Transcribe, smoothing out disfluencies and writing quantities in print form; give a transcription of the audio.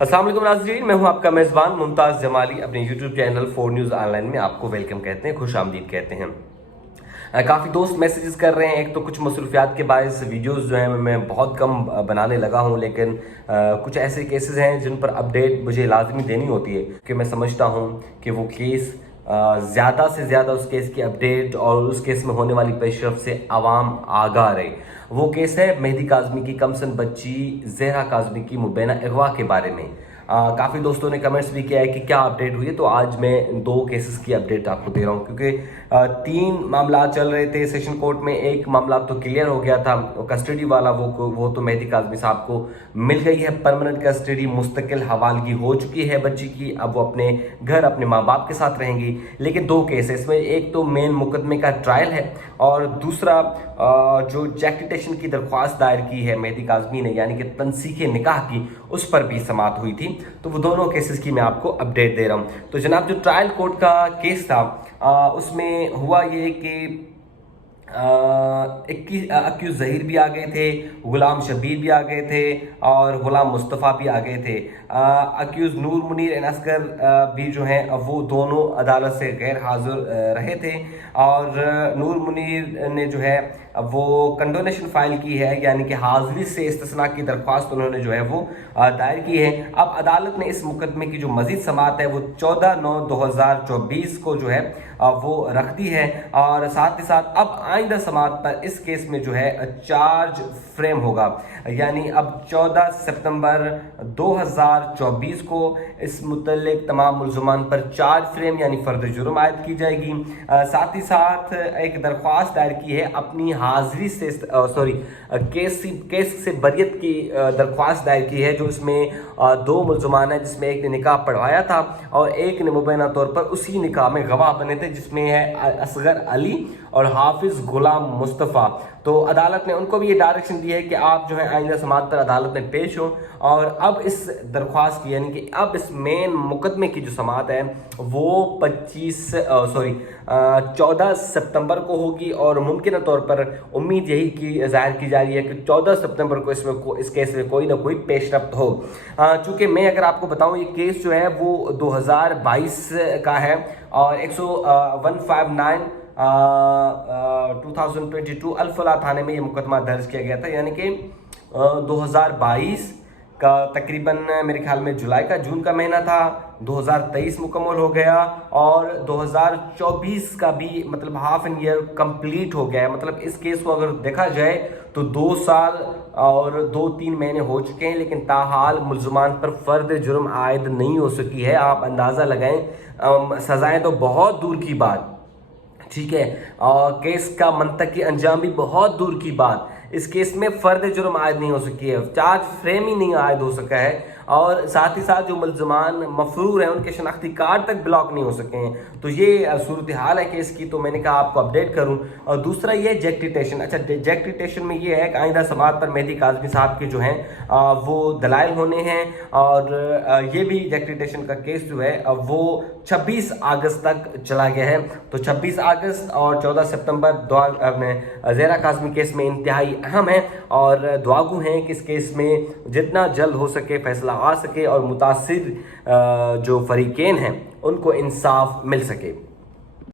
अस्सलाम वालेकुम नाज़रीन, मैं हूं आपका मेज़बान मुमताज़ जमाली। अपने यूट्यूब चैनल 4 न्यूज़ ऑनलाइन में आपको वेलकम कहते हैं, खुश आमदीद कहते हैं। काफ़ी दोस्त मैसेजेस कर रहे हैं। एक तो कुछ मसरूफियात के बायस वीडियोस जो हैं मैं बहुत कम बनाने लगा हूं, लेकिन कुछ ऐसे केसेस हैं जिन पर अपडेट मुझे लाजमी देनी होती है कि मैं समझता हूं कि वो केस ज़्यादा से ज़्यादा उस केस की अपडेट और उस केस में होने वाली पेशरफ से आवाम आगाह रहे। वो केस है मेहदी काज़मी की कमसन बच्ची ज़हरा काज़मी की मुबैना अगवा के बारे में। काफ़ी दोस्तों ने कमेंट्स भी किया है कि क्या अपडेट हुई है, तो आज मैं 2 केसेस की अपडेट आपको दे रहा हूँ, क्योंकि 3 मामला चल रहे थे सेशन कोर्ट में। एक मामला तो क्लियर हो गया था, कस्टडी वाला, वो तो मेहदी काज़मी साहब को मिल गई है परमानेंट कस्टडी, मुस्तकिल हवालगी हो चुकी है बच्ची की। अब वो अपने घर अपने माँ बाप के साथ रहेंगी। लेकिन 2 केस है इसमें, एक तो मेन मुकदमे का ट्रायल है और दूसरा जो जैक्टिटेशन की दरख्वास्त दायर की है मेहदी काज़मी ने, यानी कि तनसीखे निकाह की, उस पर भी समाअत हुई थी। तो वो दोनों केसेस की मैं आपको अपडेट दे रहा हूँ। तो जनाब, जो ट्रायल कोर्ट का केस था उसमें हुआ ये कि 21 अक्यूज ज़हीर भी आ गए थे, गुलाम शबीर भी आ गए थे और गुलाम मुस्तफ़ा भी आ गए थे। अक्यूज नूर मुनीर एंड असगर भी जो हैं वो दोनों अदालत से गैर हाजिर रहे थे। और नूर मुनीर ने जो है वो कंडोनेशन फाइल की है, यानी कि हाजिरी से इस्तिस्ना की दरख्वास्त उन्होंने जो है वो दायर की है। अब अदालत ने इस मुकदमे की जो मजीद समाअत है वो 14/9/2024 को जो है वो रख दी है। और साथ ही साथ अब आइंदा समाअत पर इस केस में जो है चार्ज फ्रेम होगा, यानी अब 14 सितंबर 2024 को इस मुतल्लिक तमाम मुल्ज़मान पर चार्ज फ्रेम यानी फर्द जुर्म आयद की जाएगी। साथ ही साथ एक दरख्वास्त दायर की है अपनी हाजिरी से केस से बरियत की दरख्वास्त दायर की है, जो इसमें 2 मुल्ज़मान हैं, जिसमें एक ने निकाह पढ़वाया था और एक ने मुबैना तौर पर उसी निकाह में गवाह बने थे, जिसमें है असगर अली और हाफिज गुलाम मुस्तफ़ा। तो अदालत ने उनको भी ये डायरेक्शन दी है कि आप जो है आइंदा समाअत पर अदालत में पेश हो। और अब इस दरख्वास्त की, यानी कि अब इस मेन मुकदमे की जो समाअत है वो 14 सितंबर को होगी। और मुमकिन तौर पर उम्मीद यही की जाहिर की जा रही है कि 14 सितंबर को इस केस में कोई ना कोई पेशरफ्त हो। चूँकि मैं अगर आपको बताऊं, ये केस जो है वो 2022 का है और 159 2022 अल-फलाह थाने में ये मुकदमा दर्ज किया गया था, यानी कि 2022 का तकरीबन मेरे ख्याल में जून का महीना था, 2023 मुकम्मल हो गया और 2024 का भी मतलब हाफ एन ईयर कंप्लीट हो गया है। मतलब इस केस को अगर देखा जाए तो 2 साल और 2-3 महीने हो चुके हैं, लेकिन ताहाल मुल्ज़मान पर फर्द जुर्म आयद नहीं हो सकी है। आप अंदाज़ा लगाएं, सज़ाएं तो बहुत दूर की बात, ठीक है, और केस का मंतकी अंजाम भी बहुत दूर की बात। इस केस में फर्द जुर्म आयद नहीं हो सकी है, चार्ज फ्रेम ही नहीं आयद हो सका है, और साथ ही साथ जो मुल्ज़मान मफरूर हैं उनके शनाख्ती कार्ड तक ब्लॉक नहीं हो सके हैं। तो ये सूरत हाल है केस की, तो मैंने कहा आपको अपडेट करूं। और दूसरा ये जैक्टिटेशन। अच्छा, जैक्टिटेशन में ये है कि आइंदा समाअत पर मेहदी काज़मी साहब के जो हैं वो दलाइल होने हैं, और ये भी जैक्टिटेशन का केस जो है वो 26 अगस्त तक चला गया है। तो 26 अगस्त और 14 सितंबर ज़हरा काज़मी केस में इंतहाई अहम है, और दुआगू हैं कि इस केस में जितना जल्द हो सके फैसला आ सके और मुतासिर जो फरीकेन हैं उनको इंसाफ मिल सके।